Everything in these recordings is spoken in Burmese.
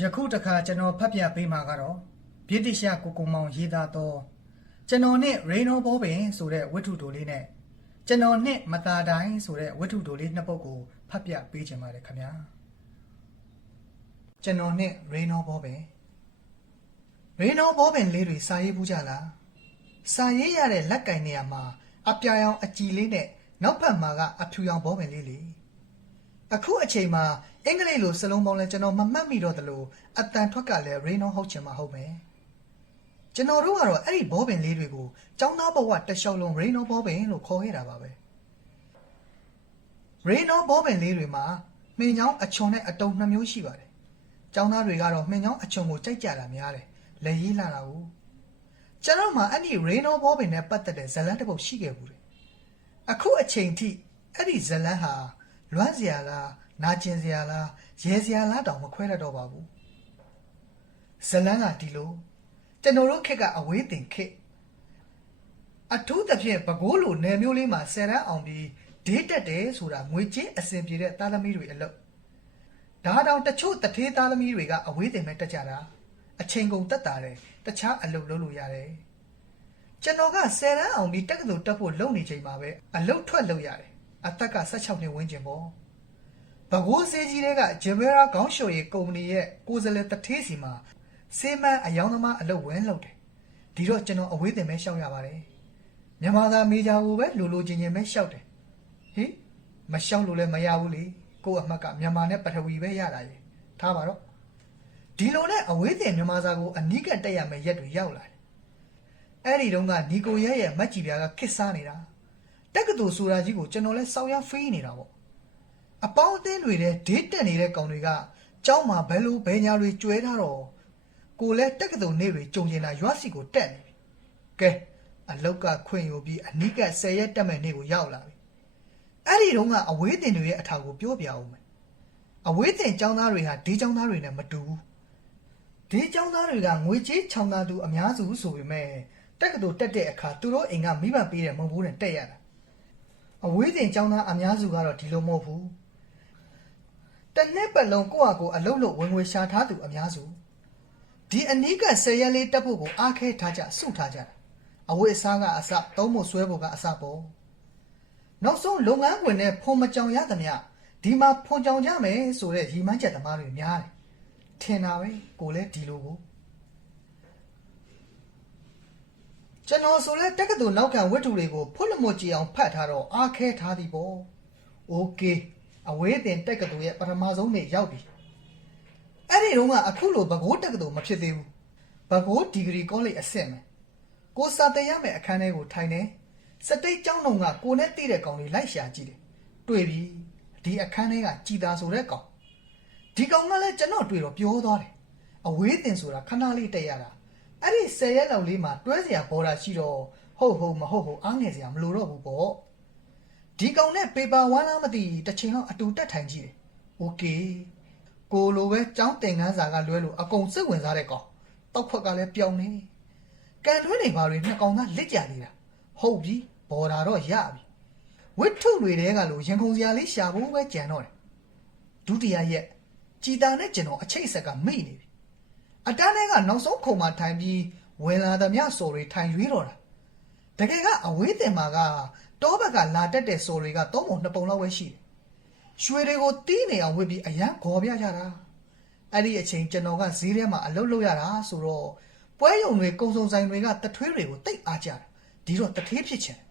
ယခုတခါကျွန်တော်ဖတ်ပြပေးမှာကတော့ဗြိတိရှကိုကိုမောင်ရေးသားသောကျွန်တော်နဲ့ရေနိုဘောပင်ဆိုတဲ့ဝတ္ထုတိုလေးနဲ့ကျွန်တော်နဲ့မတာတိုင်းဆိုတဲ့ဝတ္ထုတိုလေးနှစ်ပုဒ်ကိုဖတ်ပြပေးချင်ပါတယ်ခင်ဗျာကျွန်တော်နဲ့ရေနိုဘောပင်ရေနိုဘောပင်လေးတွေစာရေးဘူးကြလားစာရေးရတဲ့လက်ကင်နေရာမှာအပြာရောင်အကြည်လေးနဲ့နောက်ဖက်မှာကအဖြူရောင်ဘောပင်လေးလေး အခုအချိန်မှာအင်္ဂလိပ်လိုစလုံးပေါင်းလဲကျွန်တော်မမှတ်မိတော့သလိုအတန်ထွက်ကလည်းရေနောဟုတ်ချင်မှာဟုတ်မယ်ကျွန်တော်တို့ကတော့အဲ့ဒီဘောပင်လေးတွေကိုចောင်းသားဘဝတစ်လျှောက်လုံးရေနောဘောပင်လို့ခေါ်ခဲ့တာပါပဲရေနောဘောပင်လေးတွေမှာမှင်ချောင်းအချွန်နဲ့အတုံနှစ်မျိုးရှိပါတယ်ចောင်းသားတွေကတော့မှင်ချောင်းအချွန်ကိုကြိုက်ကြတာများတယ်လက်ရေးလာတာကိုကျွန်တော်မှအဲ့ဒီရေနောဘောပင်နဲ့ပတ်သက်တဲ့ဇာတ်လမ်းတစ်ပုဒ်ရှိခဲ့ဘူးတယ်အခုအချိန်ထိအဲ့ဒီဇလန်းဟာ လွမ်းစရာလားနာကျင်စရာလားရဲစရာလားတောင်မခွဲတတ်တော့ပါဘူးဇလန်းကဒီလိုကျွန်တော်တို့ခက်ကအဝေးတင်ခက်အထူးသဖြင့်ပကိုးလိုနယ်မျိုးလေးမှာဆယ်ရန်အောင်ပြီးဒေးတက်တယ်ဆိုတာငွေချင်းအစင်ပြေတဲ့သားသမီးတွေအလုပ်ဒါတောင်တချို့တထေးသားသမီးတွေကအဝေးတင်မဲ့တက်ကြတာအချိန်ကုန်တက်တာတယ်တခြားအလုပ်လုပ်လို့ရတယ်ကျွန်တော်က10တန်းအောင်ပြီးတက္ကသိုလ်တက်ဖို့လုပ်နေချိန်မှာပဲအလုတ်ထွက်လုပ်ရတယ် အသက်က16နှစ်ဝန်းကျင်ပေါ့ဘကိုးစေးကြီးတွေကဂျေဘရာခေါင်းလျှော်ရေးကုမ္ပဏီရဲ့ကိုယ်စားလှယ်တထေးစီမှာစေမန်အယောင်သမားအလုပ်ဝင်လုပ်တယ်ဒီတော့ကျွန်တော်အဝေးတင်ပဲရှောက်ရပါတယ်မြန်မာသားမေဂျာကိုပဲလူလူချင်းချင်းပဲရှောက်တယ်ဟိမရှောက်လို့လည်းမရဘူးလေကိုယ့်အမှတ်ကမြန်မာနဲ့ပထဝီပဲရတာရေထားပါတော့ဒီလိုနဲ့အဝေးတင်မြန်မာစာကိုအနိကတက်ရမယ့်ရက်တွေရောက်လာတယ်အဲ့ဒီတုန်းကနီကိုရဲရဲ့မက်ကြီးပြားကခစ်စားနေတာ တက္ကသိုလ်ဆိုတာကြီးကိုကျွန်တော်လဲစောင်းရဖေးနေတာပေါ့အပေါင်းအသင်းတွေတဲ့ဒေးတက်နေတဲ့ကောင်တွေကကျောင်းမှာဘယ်လိုဘယ်ညာတွေကျွဲထားတော့ကိုလဲတက္ကသိုလ်နေ့တွေကြုံကျင်လာရွှတ်စီကိုတက်နေပြီကဲအလောက်ကခွင့်ယူပြီးအနိက10ရက်တက်မဲ့နေ့ကိုရောက်လာပြီအဲ့ဒီတုန်းကအဝေးတင်တွေရဲ့အထာကိုပြောပြအောင်မယ်အဝေးတင်ကျောင်းသားတွေဟာဒီကျောင်းသားတွေနဲ့မတူဘူးဒီကျောင်းသားတွေကငွေကြေးချောင်းသားသူအများစုဆိုပေမဲ့တက္ကသိုလ်တက်တဲ့အခါသူတို့အိမ်ကမိဘပေးတဲ့မုံဘိုးနဲ့တက်ရတာ အဝေးစဉ်ကျောင်းသားအများစုကတော့ဒီလိုမဟုတ်ဘူးတနှစ်ပတ်လုံးကိုယ့်ဟာကိုယ်အလုပ်လုပ်ဝင်ငွေရှာထားသူအများစုဒီအနည်းက၁၀ရက်လေးတက်ဖို့ကိုအားခဲထားကြစုထားကြတာအဝတ်အစားကအစသုံးဖို့ဆွဲဖို့ကအစပေါ့နောက်ဆုံးလုပ်ငန်းဝင်တဲ့ဖုံမကြောင်ရသမျှဒီမှာဖုံကြောင်ကြမယ်ဆိုတဲ့ရည်မှန်းချက်သမားတွေများတယ်ထင်တာပဲကိုလည်းဒီလိုကို ကျွန်တော်ဆိုလဲတက္ကသိုလ်နောက်ခံဝတ္ထုတွေကိုဖွတ်လမွတ်ကြည့်အောင်ဖတ်ထားတော့အားခဲထားသည်ပေါ့โอเคအဝေးတင်တက္ကသိုလ်ရဲ့ပထမဆုံးနေ့ရောက်ပြီအဲ့ဒီတော့ကအခုလိုဘကိုးတက္ကသိုလ်မဖြစ်သေးဘူးဘကိုးဒီဂရီကောလိပ်အဆင့်မယ်ကိုစာတရမယ်အခန်းထဲကိုထိုင်နေစတိတ်ကျောင်းတော်ကကိုနဲ့တိတဲ့ကောင်လေးလိုက်ရှာကြည့်တယ်တွေ့ပြီဒီအခန်းထဲကကြည်သာဆိုတဲ့ကောင် ဒီကောင်ကလည်းကျွန်တော်တွေ့တော့ပြောသွားတယ်အဝေးတင်ဆိုတာခဏလေးတက်ရတာ အဲ့ဒီ10ရက်လောက်လေးမှာတွဲစရာဘော်ဒါရှိတော့ဟုတ်ဟုတ်မဟုတ်ဟုတ်အားငယ်စရာမလိုတော့ဘူးပေါ့ဒီကောင်နဲ့ပေပါဝမ်းလားမသိတစ်ချိန်လောက်အတူတက်ထိုင်ကြည့်တယ်โอเคကိုလိုပဲចောင်းတင်ငန်းစာကလွဲလို့အကုန်စိတ်ဝင်စားတဲ့ကောင်တောက်ခွက်ကလည်းပြောင်းနေကန်တွဲနေပါတွေနှစ်ကောင်ကလက်ကြနေတာဟုတ်ပြီဘော်ဒါတော့ရပြီဝိထုတွေတဲကလို့ရင်ခုန်စရာလေးရှာဖို့ပဲကြံတော့တယ် ဒုတိယရက်ကြည်တာနဲ့ကျွန်တော်အချိတ်ဆက်ကမိနေပြီ ယ် အတန်းထဲကနောက်ဆုံးခုံမှာထိုင်ပြီးဝင်လာသမျှစော်တွေထိုင်ရွေးတော့တာတကယ်ကအဝေးတင်မှာကတောဘက်ကလာတက်တဲ့စော်တွေကသုံးပုံနှစ်ပုံလောက်ပဲရှိတယ်ရွှေတွေကိုတီးနေအောင်ဝစ်ပြီးအရန်ခေါ်ပြကြတာအဲ့ဒီအချိန်ကျွန်တော်ကဈေးထဲမှာအလုပ်လုပ်ရတာဆိုတော့ပွဲရုံတွေကုံစုံဆိုင်တွေကတထွေးတွေကိုတိတ်အားကြတာဒီတော့တထေးဖြစ်ချင်တယ်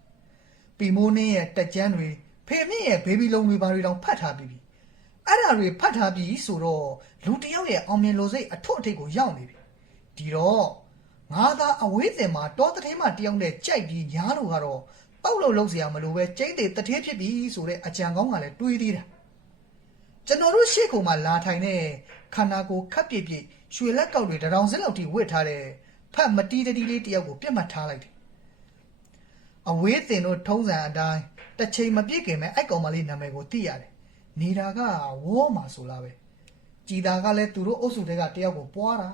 ပီမိုးနင်းရဲ့တက်ကြမ်းတွေဖေမြင့်ရဲ့ဘေဘီလုံးတွေဘာတွေတောင်ဖတ်ထားပြီးပြီ အဲ့ဒါတွေဖတ်ထားပြီးဆိုတော့လူတစ်ယောက်ရဲ့အောင်မြင်လိုစိတ်အထွတ်အထိပ်ကိုရောက်နေပြီဒီတော့ငါသာအဝေးစင်မှာတောတထေးမှတယောက်နဲ့ကြိုက်ပြီးညားလို့ကတော့ပေါက်လို့လုံးစရာမလိုပဲကျိတ်တွေတထေးဖြစ်ပြီဆိုတဲ့အကြံကောင်းကလည်းတွေးသေးတာကျွန်တော်တို့ရှေ့ကောင်မှာလာထိုင်တဲ့ခန္ဓာကိုယ်ခပ်ပြည့်ပြည့်ရွှေလက်ကောက်တွေတရောင်စက်လောက်ထိဝစ်ထားတဲ့ဖတ်မတီးတတီးလေးတယောက်ကိုပြတ်မှတ်ထားလိုက်တယ်အဝေးတင်တို့ထုံးစံအတိုင်းတစ်ချိန်မပြည့်ခင်မဲ့အိုက်ကောင်မလေးနာမည်ကိုသိရတယ်။ နေတာကဝေါ်မှာဆိုလားပဲ။ကြည်တာကလည်းသူတို့အုပ်စုတွေကတယောက်ကိုပွားတာ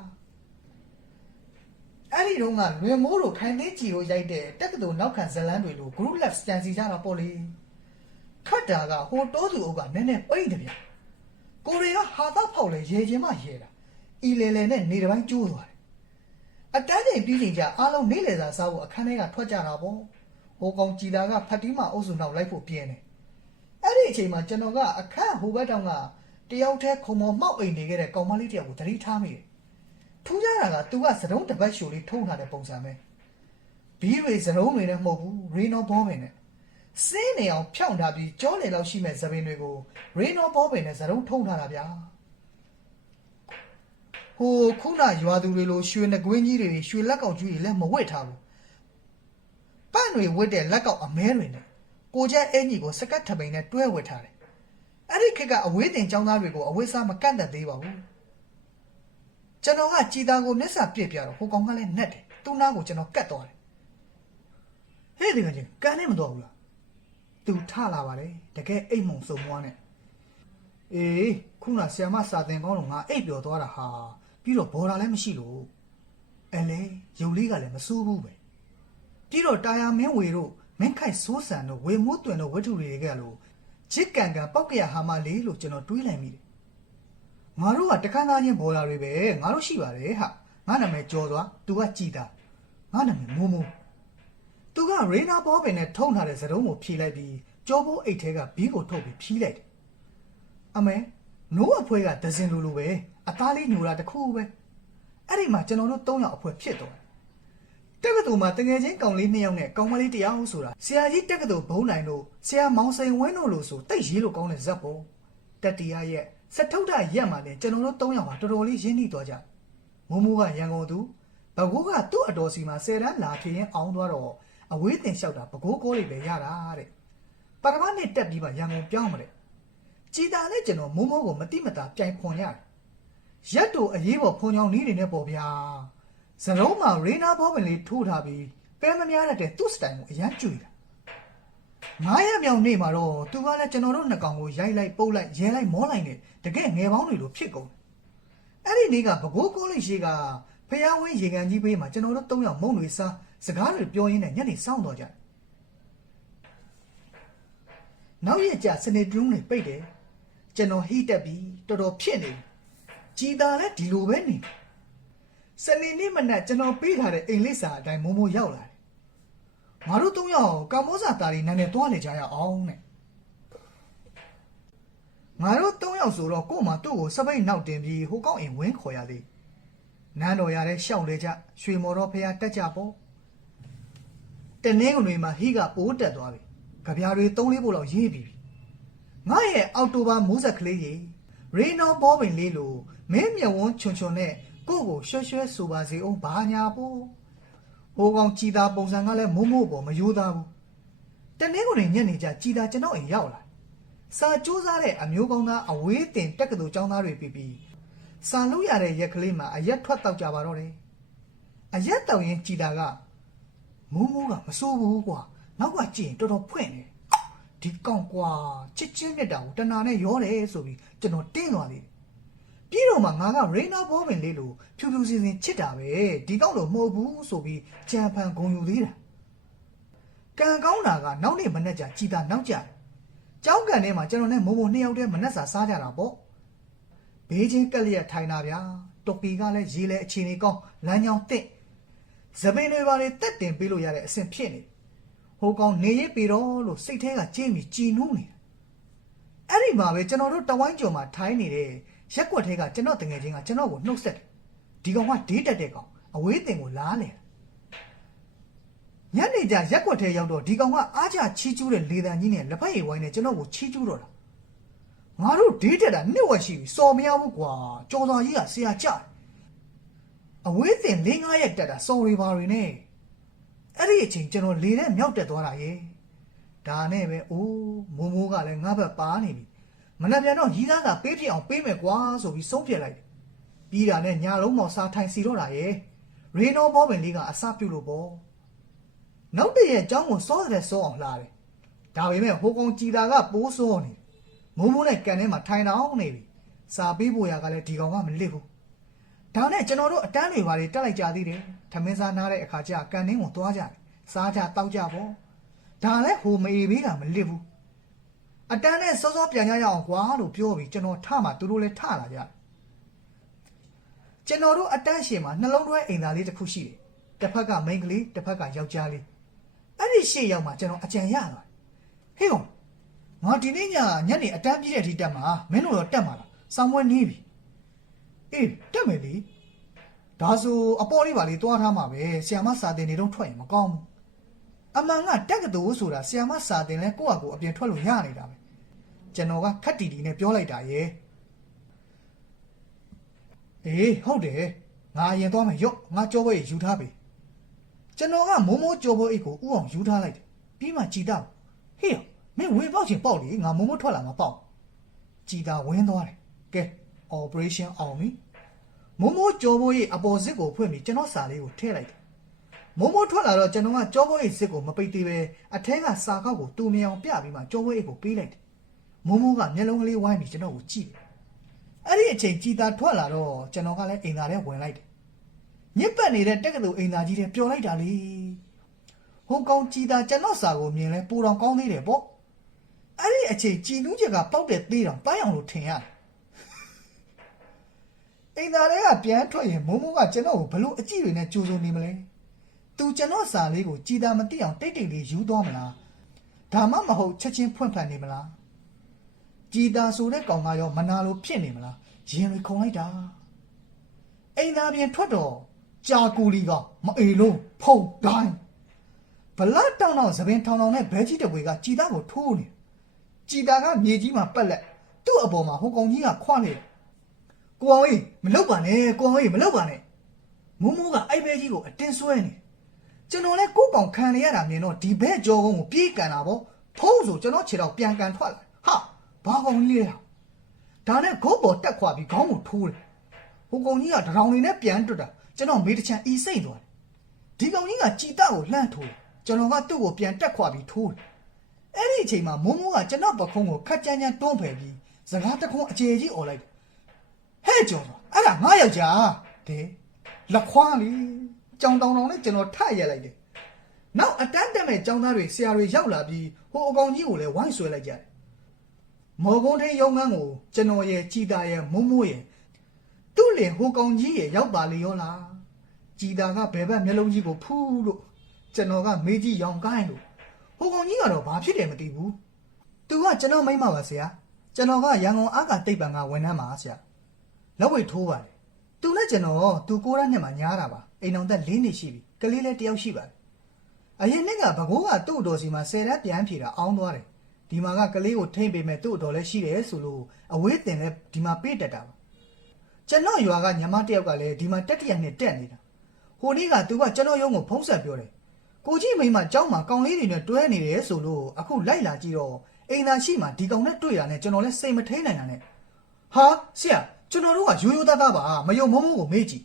။အဲ့ဒီတော့ကလွင်မိုးတို့ခိုင်သိန်းကြည်တို့ရိုက်တဲ့တက္ကသိုလ်နောက်ခံဇလန်းတွေလို group lab စတန်စီကြတာပေါ့လေ။ခတ်တာကဟိုတိုးသူအုပ်ကနည်းနည်းပိတ်တယ်ဗျ။ကိုရီကဟာသားဖောက်လဲရေချင်းမှရေတာ။အီလေလေနဲ့နေတစ်ပိုင်းကျိုးသွားတယ်အတန်းချိန်ပြီးချိန်ကျအားလုံးနေလေစာစားဖို့အခန်းထဲကထွက်ကြတာပေါ့ဟိုကောင်ကြည်တာကဖတ်တီးမအုပ်စုနောက်လိုက်ဖို့ပြင်းတယ် အဲ့ဒီအချိန်မှာကျွန်တော်ကအခန်းဟိုဘက်တောင်ကတယောက်တည်းခုံမောမောက်အိမ်နေခဲ့တဲ့ကောင်မလေးတယောက်ကိုသတိထားမိတယ်ထူးခြားတာကသူကစတုံးတစ်ပတ်ရှိုလေးထုံထားတဲ့ပုံစံပဲဘီးတွေစတုံးတွေနဲ့မဟုတ်ဘူးရေနော်ဘောပင်နဲ့စင်းနေအောင်ဖြောင်းထားပြီးကြောလေလောက်ရှိမဲ့သပင်တွေကိုရေနော်ဘောပင်နဲ့ဇရုံထုံထားတာဗျာဟိုခုနရွာသူတွေလိုရွှေနှကွင်းကြီးတွေရွှေလက်ကောက်ကြီးတွေလည်းမဝစ်ထားဘူးပန့်တွေဝစ်တဲ့လက်ကောက်အမဲတွေနဲ့ ကိုကျက်အင်ကြီးကိုစကတ်ထပိန်နဲ့တွဲဝစ်ထားတယ်အဲ့ဒီခေတ်ကအဝေးတင်ចောင်းသားတွေကိုအဝေးစားမကန့်သက်သေးပါဘူးကျွန်တော်ကကြည်သားကိုမျက်စာပြစ်ပြတော့ဟိုကောင်ကလည်းနှက်တယ်သူ့နားကိုကျွန်တော်ကတ်သွားတယ်ဟဲ့ဒီကချင်းကန်နေမတော့ဘူးလားသူထလာပါတယ်တကယ်အိတ်မုံစုံမွားနဲ့အေးခုနဆီယမစာတင်ကောင်းတော့ငါအိတ်ပျော်သွားတာဟာပြီးတော့ဘော်ဒါလည်းမရှိလို့အဲလေရုပ်လေးကလည်းမစိုးဘူးပဲပြီးတော့တာယာမင်းဝေတို့ မင်းခိုက်စိုးစံတို့ဝေမိုးတွင်တို့ဝတ္ထုတွေကလို့ချစ်ကန်ကန်ပောက်ကရဟာမလေးလို့ကျွန်တော်တွေးလိုက်မိတယ်ငါတို့ကတခန်းသားချင်းဘော်ဒါတွေပဲငါတို့ရှိပါတယ်ဟာငါနာမည်ကျော်သွားသူကကြည်တာငါနာမည်မိုးမိုးသူကရေနာဘောပင်နဲ့ထုံထားတဲ့စတုံးကိုဖြီးလိုက်ပြီးကြောပိုးအိတ်ထဲကဘီးကိုထုတ်ပြီးဖြီးလိုက်တယ်။အမေနိုးအဖွဲကဒဇင်လိုလိုပဲအသားလေးညိုတာတစ်ခုပဲအဲ့ဒီမှာကျွန်တော်တို့၃ယောက်အဖွဲဖြစ်သွားတယ်။ တက္ကသိုလ်မှာတငယ်ချင်းကောင်လေး၂ယောက်နဲ့ကောင်မလေးတစ်ယောက်ဆိုတာဆရာကြီးတက္ကသိုလ်ဘုံနိုင်တို့ဆရာမောင်စိန်ဝင်းတို့လို့ဆိုတိတ်ရေးလို့ကောင်းတဲ့ဇက်ပေါ်တတ္တိယရဲ့စထုဒ္ဒရက်မှာလည်းကျွန်တော်တို့၃ယောက်ဟာတော်တော်လေးရင်းနှီးသွားကြတယ်။မိုးမိုးကရန်ကုန်သူဘကိုးကသူ့အတော်စီမှာဆယ်တန်းလာဖြစ်ရင်အောင်းသွားတော့အဝေးတင်လျှောက်တာဘကိုးကိုလေးပဲရတာတဲ့ပထမနေ့တက်ပြီးမှရန်ကုန်ပြောင်းมาတယ်ကြည်တာနဲ့ကျွန်တော်မိုးမိုးကိုမတိမတာပြိုင်ခွန်ရတယ်ရက်တို့အရေးပေါ်ဖုန်ချောင်းနီးနေနဲ့ပေါ့ဗျာ ဇလုံးမှာရေနာဘောပင်လေးထိုးထားပြီးပဲမများတဲ့သူ့စတိုင်ကိုအရန်ကျွေတာငားရမြောင်နေမှာတော့သူကလည်းကျွန်တော်တို့နှစ်ကောင်ကိုရိုက်လိုက်ပုတ်လိုက်ရဲလိုက်မောလိုက်နဲ့တကယ်ငယ်ပေါင်းတွေလိုဖြစ်ကုန်တယ်အဲ့ဒီနေ့ကဘကိုးကိုလိရှိကဖျားဝင်းရေကန်ကြီးဘေးမှာကျွန်တော်တို့၃ယောက်မုံတွေစားစကားတွေပြောရင်းနဲ့ညနေစောင်းတော့ကြတယ်။နောက်ရက်ကျစနေဒရုန်းတွေပိတ်တယ်။ကျွန်တော်ဟိတက်ပြီးတော်တော်ဖြစ်နေပြီ။ကြည်တာလည်းဒီလိုပဲနေတယ်။ စနေနေ့မနက်ကျွန်တော်ပေးထားတဲ့အိမ်လိပ်စာအတိုင်းမိုးမိုးရောက်လာတယ်။ငါတို့၃ယောက်ကာမောစာတာရီနန်းနဲ့တွားနေကြရအောင်တဲ့။ငါတို့၃ယောက်ဆိုတော့ကို့မှာသူ့ကိုစပိတ်နောက်တင်ပြီးဟိုကောက်အိမ်ဝင်းခေါ်ရသေး။နန်းတော်ရတဲ့ရှောက်လေကြရွှေမော်တော်ဖះတက်ကြပေါ့။တနင်းကုန်တွေမှာဟိကပိုးတက်သွားပြီ။ကြပြားတွေ၃လေးပို့လောက်ရေးပြီးပြီ။ငါရဲ့အောက်တိုဘာမိုးဆက်ကလေးရေရေနော်ဘောပင်လေးလိုမင်းမြဝန်းချွန်ချွန်နဲ့ ကို့ကိုရွှဲရွှဲဆိုပါစေအောင်ဘာညာပေါ့။ဟိုကောင်ကြည်သာပုံစံကလည်းမိုးမိုးပေါ်မယိုးသားဘူး။တနင်းကုန်တွေညက်နေကြကြည်သာကျွန်တော်အိမ်ရောက်လာ။စာကြိုးစားတဲ့အမျိုးကောင်းသားအဝေးတင်တက်ကတူចောင်းသားတွေပြီးပြီးစာလို့ရတဲ့ရက်ကလေးမှာအရက်ထွက်တော့ကြပါတော့တယ်အရက်တောင်ရင်ကြည်တာကမိုးမိုးကမစိုးဘူးကွာနောက်ကကြည့်ရင်တော်တော်ဖွင့်နေတယ်ဒီကောင်ကွာချစ်ချင်းမြတ်တာကိုတနာနဲ့ရောတယ်ဆိုပြီးကျွန်တော်တင်းသွားသေးတယ် ပြီးတော့မှငါကရေနာဘောပင်လေးလိုဖြူဖြူစင်စင်ချစ်တာပဲဒီကောင်လိုမဟုတ်ဘူးဆိုပြီးကြံဖန်ဂုံယူသေးတာကံကောင်းတာကနောက်နေ့မနေ့ကျကြည်တာနောက်ကျတယ်ကျောင်းကန်ထဲမှာကျွန်တော်နဲ့မုံမုံနှစ်ယောက်တည်းမနှက်စာစားကြတာပေါ့ဘေးချင်းကက်လျက်ထိုင်တာဗျာတော်ပီကလည်းရေလဲအခြေအနေကောင်းလမ်းကြောင်းတင့်သပင်းတွေပါလေတက်တင်ပေးလို့ရတဲ့အဆင့်ဖြစ်နေဟိုကောင်နေရပေတော့လို့စိတ်ထဲကကြင်းပြီးကြည်နူးနေတာအဲ့ဒီမှာပဲကျွန်တော်တို့တဝိုင်းကျော်မှာထိုင်းနေတဲ့ ရက်ကွက်ထဲကကျွန်တော်တငယ်ချင်းကကျွန်တော်ကိုနှုတ်ဆက်တယ်ဒီကောင်ကဒေးတက်တဲ့ကောင်အဝေးတင်ကိုလားနေတာညနေကျရက်ကွက်ထဲရောက်တော့ဒီကောင်ကအားကြချီးကျူးတဲ့လေတံကြီးနဲ့လက်ဖက်ရည်ဝိုင်းနဲ့ကျွန်တော်ကိုချီးကျူးတော့တာငါတို့ဒေးတက်တာနှစ်ဝက်ရှိပြီစော်မရဘူးကွာကြော်စာကြီးကဆရာကြတယ်အဝေးစင်၄၅ရက်တက်တာစော်ရီပါတွေနဲ့အဲ့ဒီအချိန်ကျွန်တော်လေထဲမြောက်တက်သွားတာရဲ့ဒါနဲ့ပဲအိုးမိုးမိုးကလည်းငါ့ဘက်ပါနေပြီ မနှက်ပြန်တော့ရီးသားကပေးဖြစ်အောင်ပေးမယ်ကွာဆိုပြီးဆုံးဖြတ်လိုက်တယ်ပြီးတာနဲ့ညာလုံးမောင်စားထိုင်စီတော့တာရဲ့ရေနော်ဘောပင်လေးကအစပြုတ်လို့ပေါ့နောက်တည့်ရဲ့အကြောင်းကိုစောတယ်စောအောင်လှတယ်။ဒါပေမဲ့ဟိုကောင်ကြည်တာကပိုးစောနေတယ်။မိုးမိုးနဲ့ကန်ထဲမှာထိုင်တောင်းနေပြီ။စာပေးဖို့ရကလည်းဒီကောင်ကမလစ်ဘူး။ဒါနဲ့ကျွန်တော်တို့အတန်းတွေပါလေတက်လိုက်ကြသေးတယ်။ထမင်းစားနားတဲ့အခါကျကန်ထင်းကိုသွားကြတယ်။စားကြတောက်ကြပေါ့။ဒါလည်းဟိုမေဘေးကမလစ်ဘူး။ အတန်းနဲ့စောစောပြန်ကြရအောင်ကွာလို့ပြောပြီးကျွန်တော်ထမှသူတို့လည်းထလာကြတယ်။ကျွန်တော်တို့အတန်းရှင်မှာနှလုံးသွဲအိမ်သားလေးတစ်ခုရှိတယ်တစ်ဖက်ကမိန်းကလေးတစ်ဖက်ကယောက်ျားလေးအဲ့ဒီရှေ့ရောက်မှာကျွန်တော်အကြံရသွားဟေးကောင်ငါဒီနေ့ညညနေအတန်းပြည့်တဲ့အထိတက်မှာမင်းတို့တော့တက်မှာလားစောင်းဝဲနေပြီအေးတက်မယ်လေဒါဆိုအပေါ်လေးပါလေတွားထားမှာပဲဆီယမစာတင်နေတော့ထွက်ရင်မကောင်းဘူးအမှန်ကတက်ကတူဆိုတာဆီယမစာတင်လဲကိုယ့်အကူအပြင်ထွက်လို့ရနေတာပဲ ကျွန်တော်ကခက်တီတီနဲ့ပြောလိုက်တာရဲ့အေးဟုတ်တယ်ငါအရင်သွားမယ်ရော့ငါကြောပွဲယူထားပြီကျွန်တော်ကမိုးမိုးကြောပွဲအိတ်ကိုဥအောင်ယူထားလိုက်တယ်ပြီးမှကြည်တာဟေးမင်းဝင်ပေါက်ချင်ပေါက်လေငါမိုးမိုးထွက်လာမှာပေါက်ကြည်တာဝင်းသွားတယ်ကဲ operation အောင်ပြီမိုးမိုးကြောပွဲအိတ်အပေါ်စစ်ကိုဖွင့်ပြီးကျွန်တော်စာလေးကိုထည့်လိုက်တယ်မိုးမိုးထွက်လာတော့ကျွန်တော်ကကြောပွဲအိတ်စစ်ကိုမပိတ်သေးပဲအထက်ကစာကောက်ကိုတူမြအောင်ပြပြီးမှကြောပွဲအိတ်ကိုပေးလိုက်တယ် မိုးမိုးကမျက်လုံးကလေးဝိုင်းပြီးကျွန်တော်ကိုကြည့်တယ်အဲ့ဒီအချိန်ကြည်သာထွက်လာတော့ကျွန်တော်ကလည်းအိမ်သားထဲဝင်လိုက်တယ်ညစ်ပတ်နေတဲ့တက်ကတူအိမ်သားကြီးတွေပျော်လိုက်တာလေဟိုကောင်ကြည်သာကျွန်တော်စာကိုမြင်လဲပူတော်ကောင်းသေးတယ်ပေါ့အဲ့ဒီအချိန်ကြည်နူးချက်ကပောက်တဲ့သေးတော်ပိုင်းအောင်လို့ထင်ရတယ်အိမ်သားတွေကပြန်ထွက်ရင်မုံမုံကကျွန်တော်ကိုဘလို့အကြည့်တွေနဲ့ကြိုးစုံနေမလဲသူကျွန်တော်စာလေးကိုကြည်သာမသိအောင်တိတ်တိတ်လေးယူသွားမလားဒါမှမဟုတ်ချက်ချင်းဖွင့်ဖန်နေမလား ကြည်သာဆိုတဲ့ကောင်ကရောမနာလိုဖြစ်နေမလားရင်တွေခုန်လိုက်တာအိမ်သားပြင်ထွက်တော့ကြာကူလီကမအေလုံးဖုန်တိုင်းဘလတ်တောင်းတော့သပင်ထောင်ထောင်နဲ့ဘဲကြီးတပွေကကြည်သားကိုထိုးနေကြည်သားကမြေကြီးမှာပက်လက်သူ့အပေါ်မှာဟိုကောင်ကြီးကခွနေတယ်ကိုအောင်ကြီးမလုပ်ပါနဲ့ကိုအောင်ကြီးမလုပ်ပါနဲ့မိုးမိုးကအိုက်ဘဲကြီးကိုအတင်းဆွဲနေကျွန်တော်လည်းကိုယ့်ကောင်ခံရရတာမြင်တော့ဒီဘဲကြောကုန်းကိုပြေးကန်တာပေါ့ဖုံးဆိုကျွန်တော်ခြေတော့ပြန်ကန်ထွက်လာဟာ ဘာကောင်ကြီးလဲဒါနဲ့ဂုတ်ပေါ်တက်ခွာပြီးခေါင်းကိုထိုးတယ်ဟိုကောင်ကြီးကတရောင်နေနဲ့ပြန်တွတ်တာကျွန်တော်မေးတစ်ချမ်းအီစိတ်သွားတယ်ဒီကောင်ကြီးကကြည်တက်ကိုလှမ်းထိုးတယ်ကျွန်တော်ကသူ့ကိုပြန်တက်ခွာပြီးထိုးတယ်အဲ့ဒီအချိန်မှာမုံမိုးကကျွန်တော်ပခုံးကိုခက်ကြမ်းကြမ်းတွန်းဖယ်ပြီးစကားတခုံးအခြေကြီးអော်လိုက်တယ်ဟဲ့ကျော်ဆိုအဲ့ဒါငါယောက်ျားတဲ့လက်ခွားလေကြောင်တောင်တောင်နဲ့ကျွန်တော်ထရက်လိုက်တယ်နောက်အတန်းတက်မဲ့ចောင်းသားတွေဆရာတွေရောက်လာပြီးဟိုအကောင်ကြီးကိုလည်းဝိုင်းဆွဲလိုက်ကြတယ် မော်ကုန်းထိန်ရုံငန်းကိုကျွန်တော်ရဲ့ကြည်တာရဲ့မုံမိုးရဲ့သူ့လင်ဟိုကောင်ကြီးရဲ့ရောက်ပါလေရောလားကြည်တာကဘယ်ဘက်မျက်လုံးကြီးကိုဖူးလို့ကျွန်တော်ကမေးကြည့်ရောင်ကိုင်းလို့ဟိုကောင်ကြီးကတော့ဘာဖြစ်တယ်မသိဘူးသူကကျွန်တော်မိမပါဆရာကျွန်တော်ကရန်ကုန်အားကတိတ်ပံကဝန်ထမ်းပါဆရာလက်ဝိတ်ထိုးပါတယ်သူနဲ့ကျွန်တော်သူကိုရနှစ်မှာညားတာပါအိမ်အောင်သက်၄နှစ်ရှိပြီကလေးလည်းတစ်ယောက်ရှိပါတယ်အရင်နှစ်ကဘကိုးကသူ့အတော်စီမှာဆယ်ရက်ပြန်ဖြေတာအောင်းသွားတယ် ဒီမှာကကလေးကိုထိမ့်ပေမဲ့သူ့အတော်လည်းရှိတယ်ဆိုလို့အဝေးတင်လဲဒီမှာပေးတက်တာပါကျွန်တော်ရွာကညီမတစ်ယောက်ကလည်းဒီမှာတက်တရနဲ့တက်နေတာဟိုနေ့ကသူကကျွန်တော်ရုံးကိုဖုံးဆက်ပြောတယ်ကိုကြီးမိမကြောက်မှာကောင်လေးတွေနဲ့တွဲနေတယ်ဆိုလို့အခုလိုက်လာကြည့်တော့အိမ်သာရှိမှဒီကောင်နဲ့တွေ့ရတဲ့ကျွန်တော်လည်းစိတ်မထိန်နိုင်တာနဲ့ဟာဆရာကျွန်တော်တို့ကရိုးရိုးသားသားပါမယုံမုံမုံကိုမေ့ကြည့်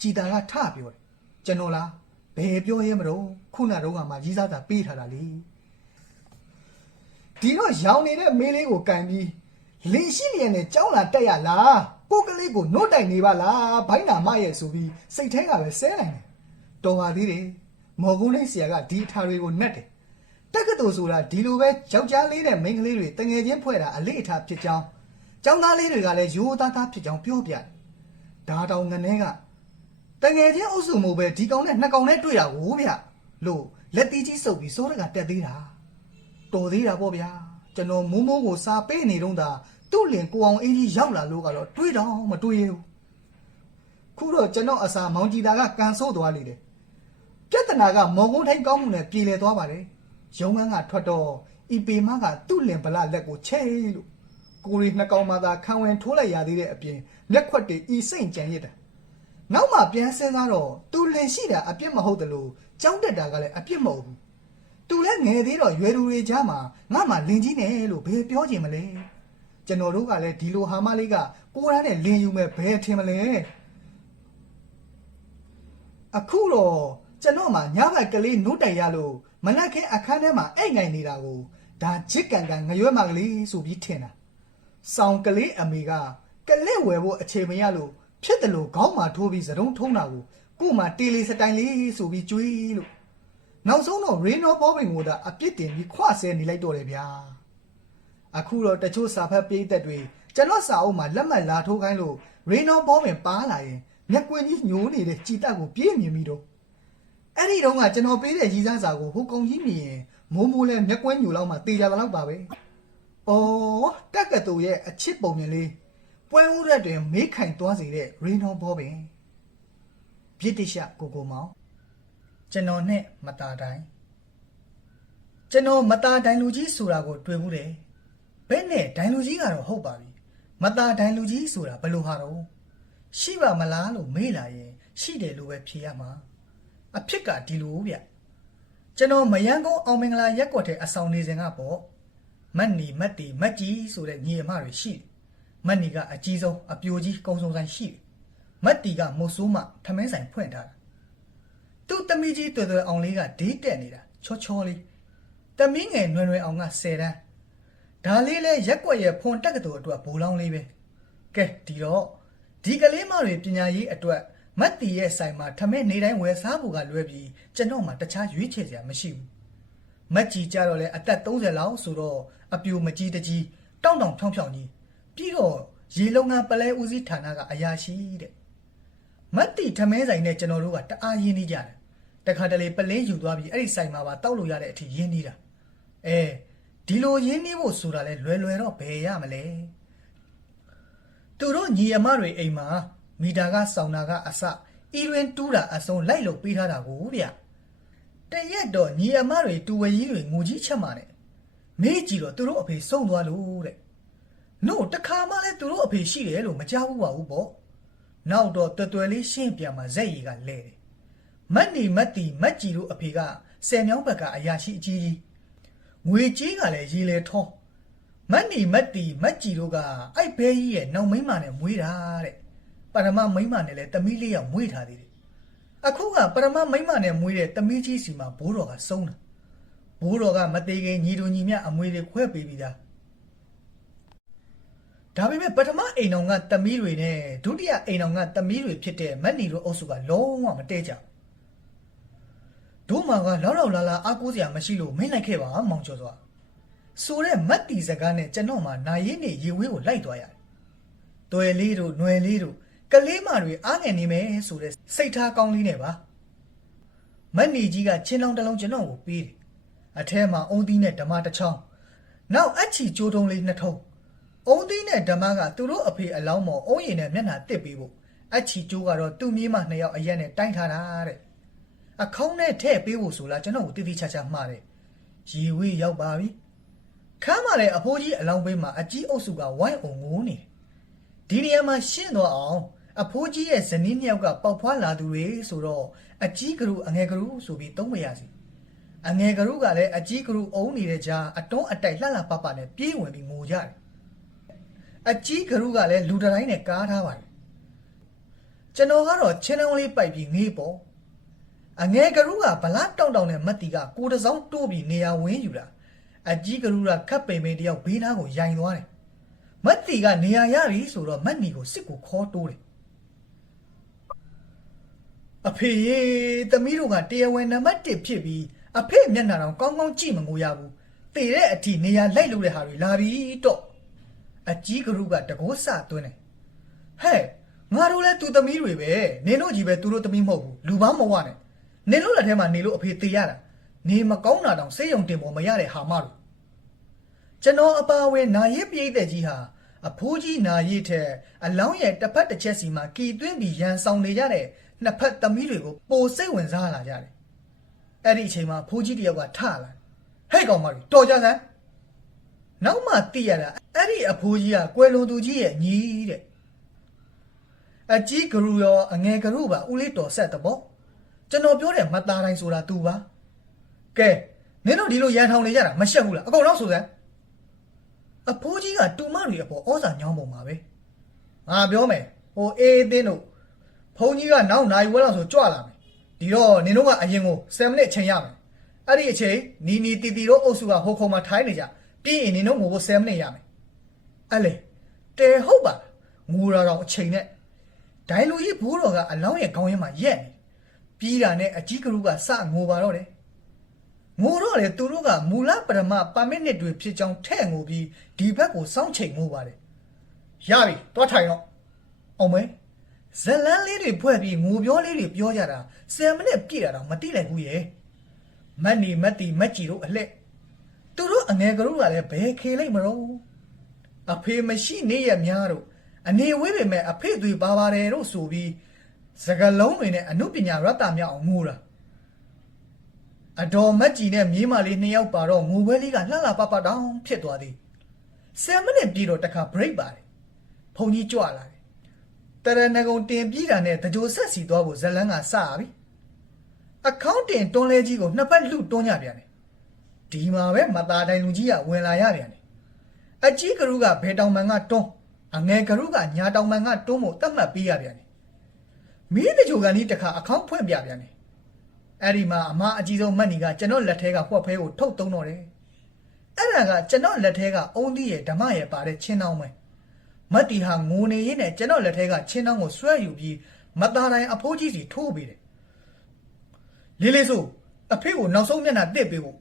ကြည်တာကထပြောတယ်ကျွန်တော်လားဘယ်ပြောရဲမလို့ခုနတုန်းကမှရီးစားတာပေးထားတာလေ ဒီတော့ရောင်နေတဲ့မင်းလေးကိုကန်ပြီးလင်ရှိလျက်နဲ့ကြောင်းလာတက်ရလားကိုကလေးကိုနှုတ်တိုင်နေပါလားဘိုင်းနာမရဲ့ဆိုပြီးစိတ်ထဲကပဲဆဲနိုင်တယ်တော်ပါသေးတယ်မော်ကုန်းလေးဆရာကဒီအထာတွေကိုနှက်တယ်တက္ကသိုလ်ဆိုတာဒီလိုပဲယောက်ျားလေးနဲ့မိန်းကလေးတွေတငယ်ချင်းဖွဲ့တာအလေးအထားဖြစ်ကြောင်းကျောင်းသားလေးတွေကလည်းရိုးသားသားဖြစ်ကြောင်းပြောပြတယ်ဒါတောင်ငနေကတငယ်ချင်းအုပ်စုမျိုးပဲဒီကောင်နဲ့နှစ်ကောင်နဲ့တွေ့တာကိုဗျလို့လက်တီးကြီးစုပ်ပြီးစိုးရကတက်သေးတာ တော်သေးတာပေါ့ဗျာကျွန်တော်မိုးမိုးကိုစာပေးနေတော့တာသူ့လင်ကိုအောင်အင်းကြီးရောက်လာလို့ကတော့တွေးတော့မတွေးရဘူးခုတော့ကျွန်တော်အစာမောင်ကြည်တာကကန်ဆိုးသွားလေတယ်ပြဿနာကမော်ကုန်းထိုင်းကောင်းမှုနဲ့ပြေလည်သွားပါတယ်ရုံးခန်းကထွက်တော့ဤပေမကသူ့လင်ဗလာလက်ကိုချဲလို့ကိုရီနှစ်ကောင်မှသာခံဝင်ထိုးလိုက်ရသေးတဲ့အပြင်လက်ခွက်တွေဤစိတ်ကြံရစ်တာနောက်မှပြန်စဉ်းစားတော့သူလင်ရှိတာအပြစ်မဟုတ်တယ်လို့ကြောင်းတက်တာကလည်းအပြစ်မဟုတ်ဘူး သူလည်းငယ်သေးတော့ရွယ်သူတွေကြားမှာငါမှလင်ကြီးနေလို့ဘယ်ပြောချင်မလဲကျွန်တော်တို့ကလည်းဒီလိုဟာမလေးကကိုရမ်းနဲ့လင်ယူမဲ့ဘယ်ထင်မလဲအခုတော့ကျွန်တော်မှညဘက်ကလေးနှုတ်တိုင်ရလို့မနက်ခင်းအခန်းထဲမှာအိတ်ငိုင်နေတာကိုဒါချစ်ကန်ကန်ငရွက်မကလေးဆိုပြီးထင်တာဆောင်းကလေးအမေကကလက်ဝယ်ဖို့အခြေမရလို့ဖြစ်တယ်လို့ခေါင်းမှာထိုးပြီးစတုံးထုံးတာကိုကို့မှာတေလီစတိုင်လေးဆိုပြီးကြွေးလို့ နောက်ဆုံးတော့ရေနိုဘောပင်ကိုသာအပြစ်တင်ပြီးခွဆဲနေလိုက်တော့တယ်ဗျာအခုတော့တချို့စာဖတ်ပေးသက်တွေကျွန်တော်စာအုပ်မှာလက်မှတ်လာထိုးခိုင်းလို့ရေနိုဘောပင်ပါလာရင်မျက်ကွင်းကြီးညိုးနေတဲ့ကြည်တက်ကိုပြေးမြင်ပြီးတော့အဲ့ဒီတော့ကကျွန်တော်ပေးတဲ့ရီစားစာကိုဟိုကောင်ကြီးမြင်ရင်မိုးမိုးလဲမျက်ကွင်းညိုလောက်မှတေးကြတော့ပါပဲ။အော်တက်ကတူရဲ့အချစ်ပုံမြင်လေးပွဲဦးရက်တွင်မေးခိုင်သွားစေတဲ့ရေနော်ဘောပင်ပြစ်တရှကိုကိုမောင် ကျွန်တော်နဲ့မတာတိုင်းကျွန်တော်မတာတိုင်းလူကြီးဆိုတာကို တွေ့ဘူးတယ်ဘယ်နဲ့ဒိုင်လူကြီးကတော့ဟုတ်ပါပြီမတာဒိုင်လူကြီးဆိုတာဘယ်လိုဟာတော့ရှိပါမလားလို့မေးလာရင် ရှိတယ်လို့ပဲဖြေရမှာအဖြစ်ကဒီလိုဗျကျွန်တော်မယန်းကုန်းအောင်မင်္ဂလာရက်ကွက်တဲ့အဆောင်နေစဉ်ကပေါ့မတ်နီမတ်တီမတ်ကြီးဆိုတဲ့ညီအမတွေရှိတယ်မတ်နီကအကြီးဆုံးအပြိုကြီးကုံစုံဆိုင်ရှိတယ်မတ်တီကမုတ်ဆိုးမထမင်းဆိုင်ဖွင့်ထားတာ သူ့တမီးကြီးတွေ့တွေ့အောင်လေးကဒေးတက်နေတာချောချောလေးတမီးငယ်နွယ်နွယ်အောင်က10တန်းဒါလေးလဲရက်ွက်ရဲ့ဖွန်တက်ကတူအတွက်ဘူလောင်းလေးပဲကဲဒီတော့ဒီကလေးမတွေပညာရေးအတွက်မတ်တီရဲ့ဆိုင်မှာထမင်းနေတိုင်းဝယ်စားဖို့ကလွဲပြီးကျွန်တော်မှတခြားရွေးချယ်စရာမရှိဘူးမတ်ကြီးကြတော့လဲအသက်30လောက်ဆိုတော့အပြိုမကြီးတကြီးတောင်းတောင်ဖြောင်းဖြောင်းကြီးပြီးတော့ရေလုံငန်းပလဲဦးစီးဌာနကအရာရှိတဲ့မတ်တီထမင်းဆိုင်နဲ့ကျွန်တော်တို့ကတအားရင်းနေကြတယ် တခါတလေပလင်းယူသွားပြီးအဲ့ဒီဆိုင်မှာပါတောက်လို့ရတဲ့အထိရင်းနေတာအဲဒီလိုရင်းနှီးဖို့ဆိုတာလဲလွယ်လွယ်တော့ဘယ်ရမလဲသူတို့ညီအမတွေအိမ်မှာမီတာကစောင်းတာကအစအီရင်တူးတာအစုံလိုက်လို့ပေးထားတာကိုဗျတရက်တော့ညီအမတွေတူဝဲကြီးတွေငိုကြီးချက်မှနဲ့မေးကြည့်တော့သူတို့အဖေဆုံးသွားလို့တဲ့နို့တခါမှလဲသူတို့အဖေရှိတယ်လို့မကြားဘူးပါဘူးပေါ့နောက်တော့တွယ်တွယ်လေးရှင်းပြန်มาဇက်ရီကလဲတယ် မတ်နီမတ်တီမတ်ကြီးတို့အဖေကဆယ်မြောင်းဘက်ကအရာရှိအကြီးကြီးငွေကြီးကလည်းရေလေထောမတ်နီမတ်တီမတ်ကြီးတို့ကအဲ့ဘဲကြီးရဲ့နောက်မိန်းမနဲ့မွေးတာတဲ့ပရမမိန်းမနဲ့လည်းတမီးလေးယောက်မွေးထားသေးတယ်အခုကပရမမိန်းမနဲ့မွေးတဲ့တမီးကြီးစီမှာဘိုးတော်ကဆုံးတာဘိုးတော်ကမသေးခင်ညီတို့ညီမအမွေတွေခွဲပေးပြီးသားဒါပေမဲ့ပထမအိမ်တော်ကတမီးတွေနဲ့ဒုတိယအိမ်တော်ကတမီးတွေဖြစ်တဲ့မတ်နီတို့အုပ်စုကလုံးဝမတည့်ကြဘူး တို့မှကလောက်လောက်လာလာအားကိုးစရာမရှိလို့မင်းလိုက်ခဲ့ပါမောင်ကျော်စွာဆိုတဲ့မတ်တီစကားနဲ့ကျွန်တော်မှနာရင်းနေရေဝေးကိုလိုက်သွားရတယ်။တွယ်လေးတို့ຫນွယ်လေးတို့ကလေးမတွေအားငယ်နေမယ်ဆိုတဲ့စိတ်ထားကောင်းလေးနဲ့ပါ။မတ်နီကြီးကချင်းလောင်းတစ်လုံးကျွန်တော်ကိုပေးတယ်။အထဲမှာအုံသီးနဲ့ဓမ္မတစ်ချောင်းနောက်အချီကျိုးတုံးလေးနှစ်ထုံးအုံသီးနဲ့ဓမ္မကသူတို့အဖေအလောင်းမော်အုံးရည်နဲ့မျက်နှာတစ်ပေးဖို့အချီကျိုးကတော့သူ့မြေးမနှစ်ယောက်အရက်နဲ့တိုင်းထားတာတဲ့ အခေါင်းနဲ့ထဲ့ပေးဖို့ဆိုလားကျွန်တော်ကိုတိတိကျကျမှားတယ်ရေဝေးရောက်ပါပြီခမ်းမှာလည်းအဖိုးကြီးအလောင်းပေးမှာအကြီးအုပ်စုကဝိုင်းအောင်ငိုးနေတယ်ဒီနေရာမှာရှင်းတော့အောင်အဖိုးကြီးရဲ့ဇနီးနှစ်ယောက်ကပေါက်ဖွားလာသူတွေဆိုတော့အကြီးကလူအငယ်ကလူဆိုပြီးသုံးမရစီအငယ်ကလူကလည်းအကြီးကလူအုံနေတဲ့ကြားအတွန်းအတိုက်လှလှပပနဲ့ပြေးဝင်ပြီးငိုကြတယ်အကြီးကလူကလည်းလူတိုင်းနဲ့ကားထားပါတယ်ကျွန်တော်ကတော့ချင်းလုံးလေးပိုက်ပြီးငေးပေါ့ အငယ်ကရုကဗလားတောင့်တောင့်နဲ့မတ်တီကကိုတစောင်းတိုးပြီးနေရာဝင်းယူတာအကြီးကရုကခပ်ပိန်ပိန်တယောက်ဘေးနားကိုရိုင်သွားတယ်မတ်တီကနေရာရပြီဆိုတော့မတ်နီကိုစစ်ကိုခေါ်တိုးတယ်အဖေရေသမီးတို့ကတရားဝင်နံပါတ်1ဖြစ်ပြီးအဖေမျက်နှာတော့ကောင်းကောင်းကြည့်မငိုရဘူးတည်တဲ့အထိနေရာလိုက်လို့တဲ့ဟာတွေလာပြီတော့အကြီးကရုကတကိုးစသွင်းတယ်ဟဲ့ငါတို့လဲသူသမီးတွေပဲနင်တို့ကြီးပဲသူတို့သမီးမဟုတ်ဘူးလူပန်းမဝနဲ့ နေလို့လက်ထဲမှာနေလို့အဖေသေးရတာနေမကောင်းတာတောင်စိတ်ယုံတင်ပေါ်မရတဲ့ဟာမလို့ကျွန်တော်အပါအဝင်နာရစ်ပြိတဲ့ကြီးဟာအဖိုးကြီးနာရစ်ထဲအလောင်းရဲ့တစ်ဖက်တစ်ချက်စီမှာကီသွင်းပြီးရန်ဆောင်နေကြတဲ့နှစ်ဖက်သမီးတွေကိုပိုစိတ်ဝင်စားလာကြတယ်အဲ့ဒီအချိန်မှာဖိုးကြီးတယောက်ကထလာဟဲ့ကောင်မကြီးတော်ကြစမ်းနောက်မှသိရတာအဲ့ဒီအဖိုးကြီးကကွယ်လွန်သူကြီးရဲ့ညီတဲ့အကြီးဂရုရောအငယ်ဂရုပါဦးလေးတော်ဆက်တဲ့ပေါ့ ကျွန်တော်ပြောတဲ့မသားတိုင်းဆိုတာ तू ပါကဲမင်းတို့ဒီလိုရန်ထောင်နေကြတာမရှက်ဘူးလားအကုန်လုံးဆိုစမ်းအဖိုးကြီးကတူမတွေအပေါ်ဩဇာညောင်းပုံပါပဲငါပြောမယ်ဟိုအေးအင်းတို့ဘုန်းကြီးကနောက်နိုင်ဝဲလောက်ဆိုကြွလာမယ်ဒီတော့နင်တို့ကအရင်ကို7မိနစ်ချိန်ရမယ်အဲ့ဒီအချိန်နီနီတီတီတို့အုပ်စုကဟိုခုံမှာထိုင်းနေကြပြီးရင်နင်တို့ငိုဖို့7မိနစ်ရမယ်အဲ့လေတဲဟုတ်ပါငိုတာတော့အချိန်နဲ့ဒိုင်လူကြီးဘိုးတော်ကအလောင်းရဲ့ခေါင်းရင်းမှာရက်နေ ပြီးတာနဲ့အကြီးကလူကစငိုပါတော့တယ်ငိုတော့လေသူတို့ကမူလပရမပါမစ်နစ်တွေဖြစ်ကြောင်းထဲ့ငိုပြီးဒီဘက်ကိုစောင့်ချိန်ငိုပါတယ်ရပြီတွားထိုင်တော့အောင်မဲဇလန်းလေးတွေဖွဲ့ပြီးငိုပြောလေးတွေပြောကြတာ10မိနစ်ပြည့်တာတော့မတိလိုက်ဘူးရဲ့မတ်နီမတ်တီမတ်ကြီးတို့အလှက်သူတို့အငယ်ကလေးကလည်းဘယ်ခေလိုက်မလို့အဖေမရှိနေရများတို့အနေဝေးပေမဲ့အဖေတွေပါပါတယ်တို့ဆိုပြီး စကလုံးတွေနဲ့အမှုပညာရတ္တမြောက်အောင်ငိုတာအတော်မတ်ကြီးနဲ့မြေးမလေးနှစ်ယောက်ပါတော့ငိုပွဲလေးကလှလှပပတောင်းဖြစ်သွားသည်10မိနစ်ပြည့်တော့တစ်ခါ break ပါတယ်ဘုံကြီးကြွလာတယ်တရဏဂုံတင်ပြီးတာနဲ့တကြိုဆက်စီသွားဖို့ဇလန်းကစရပြီအကောင့်တင်တွန်းလဲကြီးကိုနှစ်ပတ်လူတွန်းကြပြန်တယ်ဒီမှာပဲမသားတိုင်လူကြီးကဝင်လာရပြန်တယ်အကြီးကရုကဘယ်တောင်မန်ကတွန်းအငယ်ကရုကညာတောင်မန်ကတွန်းဖို့တတ်မှတ်ပေးရပြန်တယ် မင်းတကြိုကန်ဒီတစ်ခါအကောင့်ဖွင့်ပြပြန်တယ်အဲ့ဒီမှာအမအကြီးဆုံးမတ်နီကကျွန်တော်လက်ထဲကဟွက်ဖဲကိုထုတ်သုံးတော့တယ်အဲ့ဒါကကျွန်တော်လက်ထဲကအုံးသီးရဲ့ဓမ္မရဲ့ပါတဲ့ချင်းတောင်းပဲမတ်တီဟာငိုနေရင်းနဲ့ကျွန်တော်လက်ထဲကချင်းနှောင်းကိုဆွဲယူပြီးမသားတိုင်းအဖိုးကြီးစီထိုးပေးတယ်။လေးလေးဆိုအဖေကိုနောက်ဆုံးမျက်နှာတစ်ပေးဖို့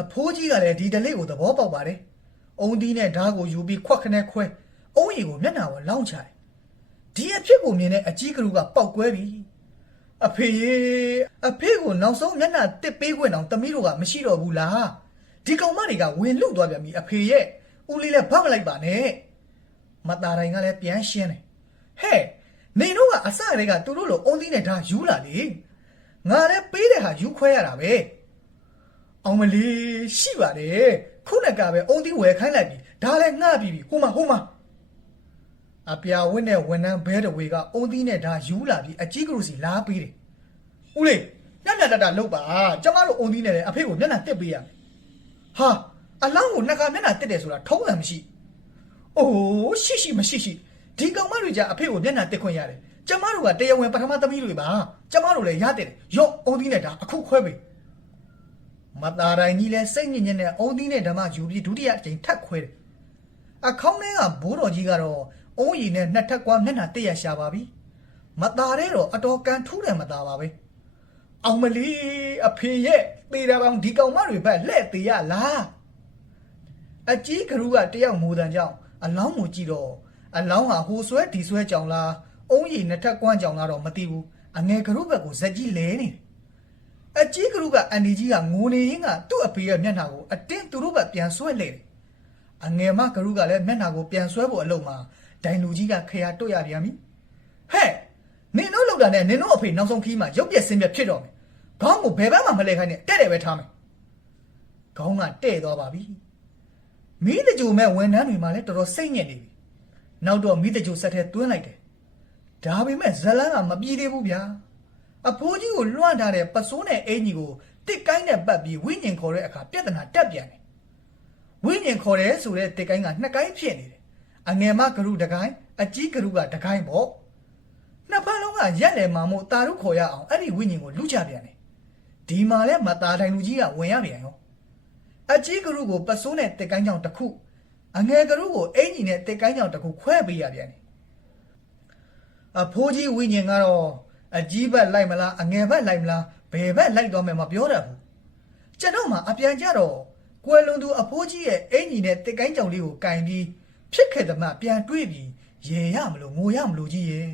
အဖိုးကြီးကလည်းဒီဒလေးကိုသဘောပေါက်ပါတယ်။အုံဒီနဲ့ဓားကိုယူပြီးခွက်ခနဲ့ခွဲအုံးရီကိုမျက်နှာကိုလောင်းချတယ်။ ဒီအဖြစ်ကိုမြင်တဲ့အကြီးကလူကပောက်ကွဲပြီ။အဖေရေအဖေကိုနောက်ဆုံးမျက်နှာတစ်ပေးခွင့်အောင်တမီးတို့ကမရှိတော့ဘူးလား။ဒီကောင်မတွေကဝင်လုသွားပြန်ပြီအဖေရဲ့ဦးလေးလည်းဗတ်မလိုက်ပါနဲ့။မတာတိုင်းကလည်းပြန်ရှင်းတယ်ဟဲ့နေတို့ကအစတွေကသူတို့လိုအုံးသီးနဲ့ဒါယူလာလေငါလည်းပေးတဲ့ဟာယူခွဲရတာပဲအောင်မလီရှိပါတယ်ခုနကပဲအုံးသီးဝယ်ခိုင်းလိုက်ပြီဒါလည်းငှပြီပြီဟိုမှာဟိုမှာ အပြာဝင်းနဲ့ဝန်နှန်းဘဲတဝေကအုံးသီးနဲ့ဒါယူလာပြီးအကြီးကလူစီလားပေးတယ်ဦးလေးညံ့ညံ့တတလောက်ပါကျမတို့အုံးသီးနဲ့လည်းအဖေကိုမျက်နှာတက်ပေးရမယ်ဟာအလောင်းကိုနှစ်ခါမျက်နှာတက်တယ်ဆိုတာထုံးတယ်မရှိအိုးရှိရှိမရှိရှိဒီကောင်မတွေကြအဖေကိုမျက်နှာတက်ခွင့်ရတယ်ကျမတို့ကတရားဝင်ပထမသမီးတွေပါကျမတို့လည်းရတယ်ရော့အုံးသီးနဲ့ဒါအခုခွဲပြီမသားတိုင်းကြီးလဲစိတ်ညစ်ညစ်နဲ့အုံးသီးနဲ့ဓမ္မယူပြီးဒုတိယအကြိမ်ထပ်ခွဲတယ်အခေါင်းထဲကဘိုးတော်ကြီးကတော့ အုံးရီနဲ့နှစ်ထပ်ကွာမျက်နှာတက်ရရှာပါပြီမသားတဲ့တော့အတော်ကန်ထူးတယ်မသားပါပဲအောင်မလီအဖေရဲ့သေးတာပေါင်းဒီကောင်မတွေဘက်လှဲ့သေးရလားအကြီးကရူးကတယောက်ငိုတန်ကြောင့်အလောင်းကိုကြည့်တော့အလောင်းဟာဟိုဆွဲဒီဆွဲကြောင်လားအုံးရီနှစ်ထပ်ကွမ်းကြောင်လားတော့မသိဘူးအငယ်ကရူးဘက်ကိုဇက်ကြီးလဲနေတယ်အကြီးကရူးကအန်ဒီကြီးကငိုနေရင်းကသူ့အဖေရဲ့မျက်နှာကိုအတင်းသူတို့ဘက်ပြန်ဆွဲလဲတယ်အငယ်မကရူးကလည်းမျက်နှာကိုပြန်ဆွဲဖို့အလုံးမှာ ဒိုင်လူကြီးကခရာတွတ်ရပြန်ပြီဟဲ့နင်တို့လောက်တာနဲ့နင်တို့အဖေနောက်ဆုံးခီးမှာရုပ်ပြက်ဆင်းပြက်ဖြစ်တော့မယ်ခေါင်းကိုဘယ်ဘက်မှမလဲခိုင်းနဲ့တဲ့တယ်ပဲထားမယ်ခေါင်းကတဲ့သွားပါပြီမီးတကြိုမဲ့ဝန်ထမ်းတွေမှလည်းတော်တော်စိတ်ညစ်နေပြီ။နောက်တော့မီးတကြိုဆက်ထဲတွင်းလိုက်တယ်။ဒါပေမဲ့ဇလန်းကမပြေးသေးဘူးဗျာ။အဖိုးကြီးကိုလွှမ်းထားတဲ့ပစိုးနဲ့အင်ကြီးကိုတစ်ကိုင်းနဲ့ပတ်ပြီးဝိညာဉ်ခေါ်တဲ့အခါပြဿနာတက်ပြန်တယ်။ဝိညာဉ်ခေါ်တယ်ဆိုတဲ့တစ်ကိုင်းကနှစ်ကိုင်းဖြစ်နေတယ်။ အငယ်မဂရုတစ်ကိုင်းအကြီးဂရုကတစ်ကိုင်းပေါ့။နှစ်ဖက်လုံးကရက်လေမာမို့တာရုခေါ်ရအောင်အဲ့ဒီဝိညာဉ်ကိုလူချပြန်တယ်။ဒီမှာလဲမသားတိုင်းလူကြီးကဝင်ရပြန်ရော။အကြီးကရုကိုပစိုးနဲ့တက်ကိုင်းကြောင်တစ်ခုအငယ်ကရုကိုအင်ကြီးနဲ့တက်ကိုင်းကြောင်တစ်ခုခွဲပေးရပြန်တယ်အဖိုးကြီးဝိညာဉ်ကတော့အကြီးဘက်လိုက်မလားအငယ်ဘက်လိုက်မလားဘယ်ဘက်လိုက်တော့မယ်မပြောတတ်ဘူးကျွန်တော်မှအပြန်ကြတော့ကွယ်လွန်သူအဖိုးကြီးရဲ့အင်ကြီးနဲ့တက်ကိုင်းကြောင်လေးကိုကင်ပြီး ဖြစ်ခဲ့တဲ့မှပြန်တွေးပြီးရေရမလို့ငိုရမလို့ကြီးရဲ့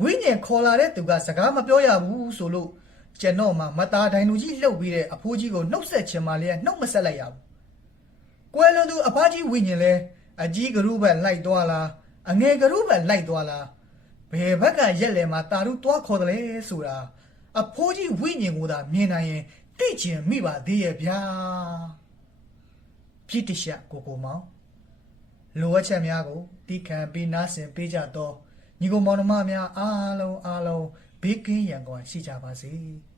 ဝိညာဉ်ခေါ်လာတဲ့သူကစကားမပြောရဘူးဆိုလို့ကျွန်တော်မှမသားဒိုင်လူကြီးလှုပ်ပြီးတဲ့အဖိုးကြီးကိုနှုတ်ဆက်ချင်မှလည်းနှုတ်မဆက်လိုက်ရဘူး။ကွယ်လွန်သူအဖားကြီးဝိညာဉ်လဲအကြီးကရုဘက်လိုက်သွားလားအငယ်ကရုဘက်လိုက်သွားလားဘယ်ဘက်ကရက်လဲမှာတာရုသွားခေါ်တယ်လဲဆိုတာအဖိုးကြီးဝိညာဉ်ကိုသာမြင်နိုင်ရင်သိချင်မိပါသေးရဲ့ဗျာ။ပြစ်တရှကိုကိုမောင် လိုအပ်ချက်များကိုတီးခံပြီးနားဆင်ပေးကြတော့ညီကိုမောင်နှမများအားလုံးအားလုံးဘေးကင်းရန်ကုန်ရှိကြပါစေ။